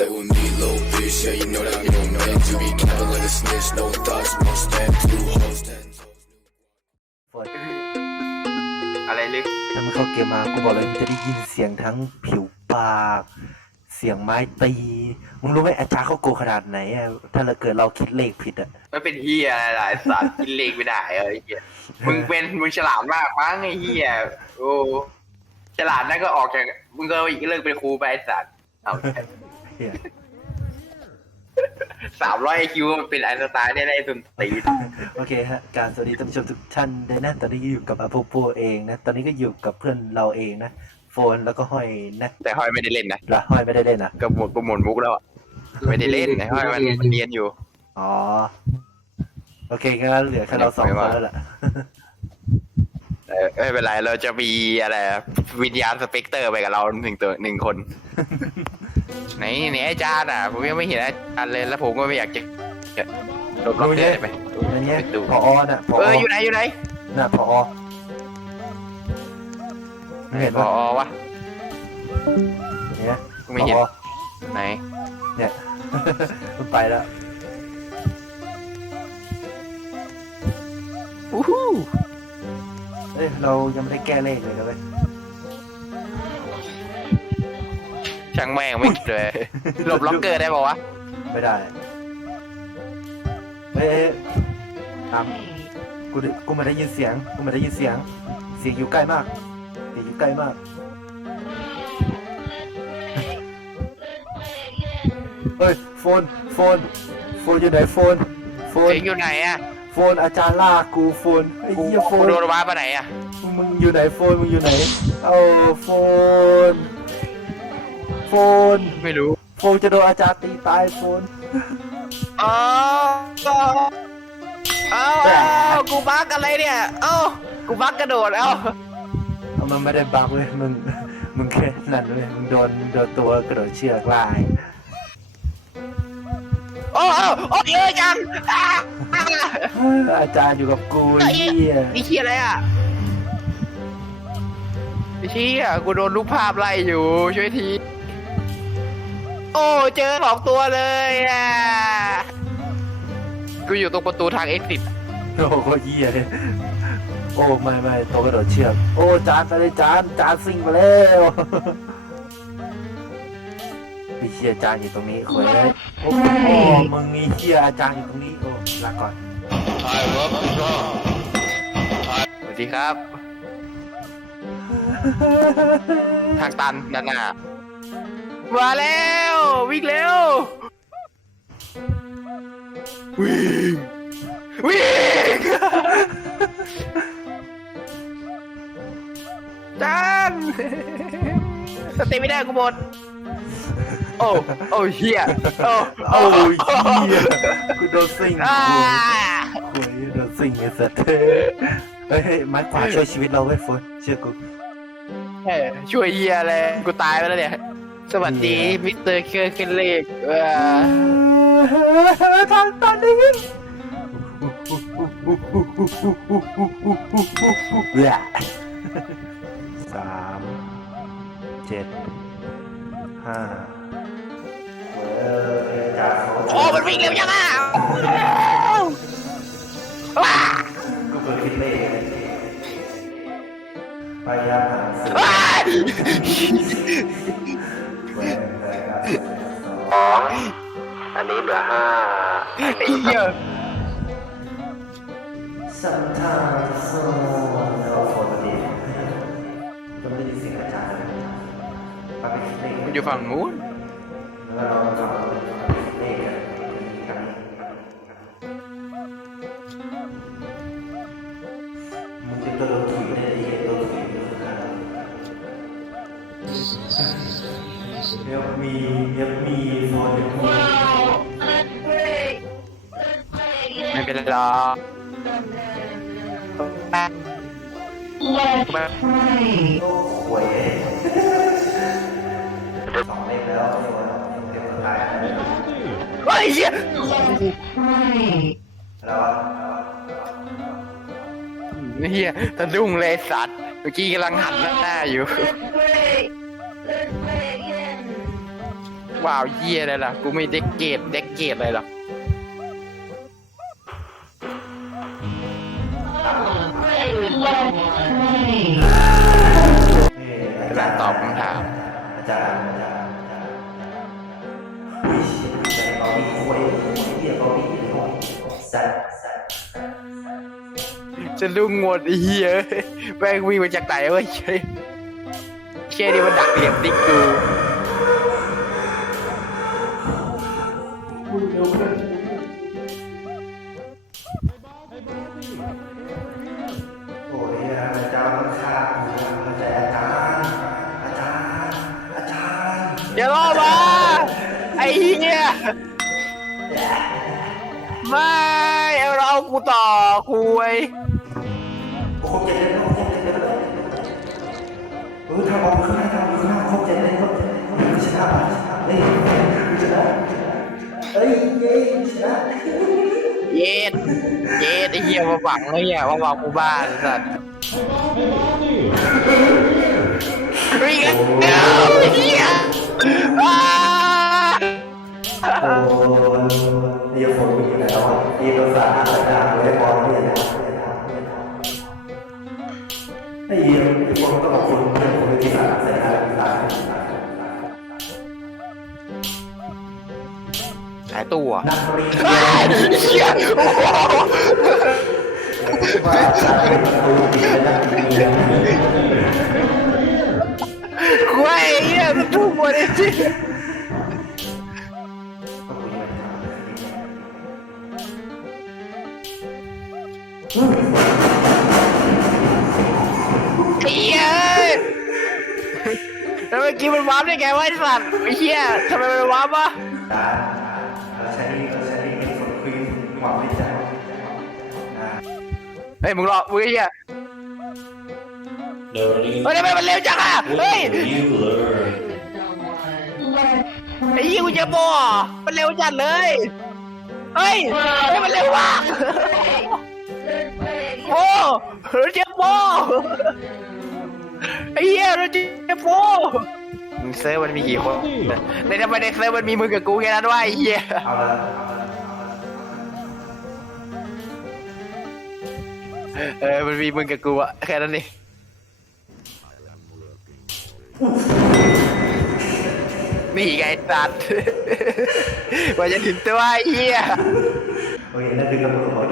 Stay with me, little bitch. Yeah, you know that I'm your man. To be careful like a snitch. No thoughts, no stand. Two hoes, ten toes. ฝนอะไรลึกถ้ามันเข้าเกมมากูบอกเลยมันจะได้ยินเสียงทั้งผิวปาก เสียงไม้ตี มึงรู้ไหมอาจารย์เขาโกงขนาดไหนอะถ้าเราเกิดเราคิดเลขผิดอะ มันเป็นเฮียอะไรหลายสัตว์กินเลขไม่ได้เออไอ้เฮียมึงเป็นมึงฉลาดมากมั้งไอ้เฮียโอ้ฉลาดนั่นก็ออกจากมึงก็เลิกเป็นครูไปไอ้สัตว์เอาเหี้ยสามร้อยไอคิวมันเป็นไอน์สไตล์ได้ได้ตุนตีนโอเคฮะการสวัสดีท่านผู้ชมทุกท่านด้วยนะตอนนี้อยู่กับอาโปโปเองนะ ตอนนี้ก็อยู่กับเพื่อนเราเองนะ โฟนแล้วก็ห้อยนะแต่ห้อยไม่ได้เล่นนะ ละห้อยไม่ได้เล่นนะก็หมดก็หมดมุกแล้วอะไม่ได้เล่นไอ้ห้อยมันมันเรียนอยู่ อ๋อ โอเคงั้นเหลือแค่เราสองคนแล้วล่ะเออไม่เป็นไรเราจะมีอะไรอะวิญญาณสเปกเตอร์ไปกับเราหนึ่งตัวหนึ่งคน ไหนไหนอาจารย์อะ ผมยังไม่เห็นอาจารย์เลยแล้วผมก็ไม่อยากจะจะลบล็อกเกอร์ได้ไหมอันเนี้ยไปดู พอน่ะพอเอออยู่ไหนอยู่ไหนน่ะพอไม่เห็นพปะอวะเนี่ยกูไม่เห็นผอไหนเนี่ยมันไปแล้วอู้หูเอ้ยเรายังไม่ได้แก้เลขเลยนะเว้ย ช่างแม่งไม่เลยลบล็อกเกอร์ได้ป่าวะไม่ได้เอ้ยเอ้ยตามกูได้กูไม่ได้ยินเสียง กูไม่ได้ยินเสียง เสียงอยู่ใกล้มาก เสียงอยู่ใกล้มาก เฮ้ยโฟน โฟน โฟนอยู่ไหนโฟน โฟนเองอยู่ไหนอะโฟนอาจารย์ลากกูโฟนไอ้กูเหี้ยโฟกูน โดนว้าไปไหนอะมึงอยู่ไหนโฟน มึงอยู่ไหน เอาโฟน โฟน ไม่รู้โฟนจะโดนอาจารย์ตีตายโฟนอ๋อเอาเอากูบักอะไรเนี่ย เอ้ากูบักกระโดดเอ้าเอามันไม่ได้บักเลยมึงมึงแค่นั่นเลยมึงโดนมึงโดนตัวกระโดดเชือกลายโอ้โอ้โอ้เยอะจังอ่าอ่าอาจารย์อยู่กับกูไอ้เหี้ยนี่เชียอะไรอะไอ้เชี่ยกูโดนลูกภาพไล่อยู่ช่วยที โอ้เจอสองตัวเลยอะกูอยู่ตรงประตูทางเอ็กซิสโอ้โหเหี้ยเลยโอ้ไม่ไม่ตัวกระโดดเชือกโอ้จานไปเลยจานจานซิ่งมาแล้วไอ้เหี้ยจานอยู่ตรงนี้ควยเลยโอ้โหมึงไอ้เหี้ยอาจารย์อยู่ตรงนี้โอ้ลาก่อนสวัสดีครับ ทางตันด้านหน้า มาแล้ว วิ่งเร็ว วิ่ง วิ่งจานสเตมิได้กูหมด โอ้ โอ้เฮียโอ้โอ้ยเหี้ยกูโดนซิ่งอ่ากูคุยโดนซิ่งไอ้สัตว์เฮ้ยเฮ้ยไม้ขวาช่วยชีวิตเราเว้ยโฟนเชื่อกูเอ้ยช่วยเฮียเลยกูตายไปแล้วเนี่ย สวัสดีมิสเตอร์เคอร์เคนเลกเออทางตันนี่แหละสามเจ็ดห้าเออจากโซโอ้มันวิ่งเร็วจังอะว้ากูเปิดคิดเลขพยายามหา สื่อว้าแหวนแหวนครับสองอันนี้เหลือห้าไอ้เหี้ย Sometimes so เราฝนดีก็ไม่ได้ยินเสียงอาจารย์เลยปาไปคิดเลขมันอยู่ฝั่งนู้น ยังมียังมีโฟนยังมีไม่เป็นไรหรอกแป๊บแป๊บโอ้โหวยสองเลขแล้วโฟนเต็มตายเฮ้ยเหี้ยแล้วเหี้ยสะดุ้งเลยสัตว์เมื่อกี้กำลังหันหน้าอยู่ ว้าวเยี่ยอะไรล่ะ กูไม่เด็กเกตเด็กเกตเลยหรอกอาเวลาตอบคำถามอาจารย์อาจารย์อุ้ยใจเราดีคุยเรียเราดียสัตว์สัตจะลุงงดเฮียแม่งวิ่งมาจากไหนวะเช่เช่นี่มันดักเหลี่ยมติ๊กกู โอ้ยอาจารย์มันขาดอยู่อาจารย์อาจารย์อาจารย์อย่าล่อมา ไอ้เฮียไม่เอาเรากูต่อคุย ดเย็ดไอ้เฮียมาฝังไอ้เฮียมาฝังกูบ้านไอ้สัตว์เฮ้ยเอ้าไอ้เฮียอ้าโอ้ยฝนอยู่แล้วอีภาษาอาจารย์ไว้พอไม่ได้ไอ้เหี้ยไอ้คนต้องเอาคนเป็นคนที่สามใส่หน้าที่สาายตัวเรียนไอ้เฮียโอ้โหว่าใส่ประตูดีและนักเรียนคุยไอ้เฮียมันพุ่งหมดไอ้เหี้ยไอ้เฮียเอ้ยแล้วเมื่อกี้มันวาร์ปได้ไงวะไอ้สัตว์ไอ้เฮียทำไมมันวาร์ปวะ ตาเเฮ้ยมึงรอมึงไอ้เฮีย Learning เฮ้ยทำไมมันเร็วจังอะ เฮ้ย will you learn? ไอ้เฮียกูเจะโบอะมันเร็วจัดเลย เฮ้ยเฮ้ยมันเร็วว่ะโอ้เราเจ็บโบไอ้เหี้ยเราเจ็บโบมึงเซิร์ฟมันมีกี่คนในทำไมในเซิร์ฟมันมีมึงกับกูแค่นั้นวะไอ้เหี้ยเอาละ เออมันมีมึงกับกูอะแค่นั้นเองนี่ไงสัตว์ว่าจะถึงตัวไอ้เหี้ย โอเคนั่นคือคำพูดของ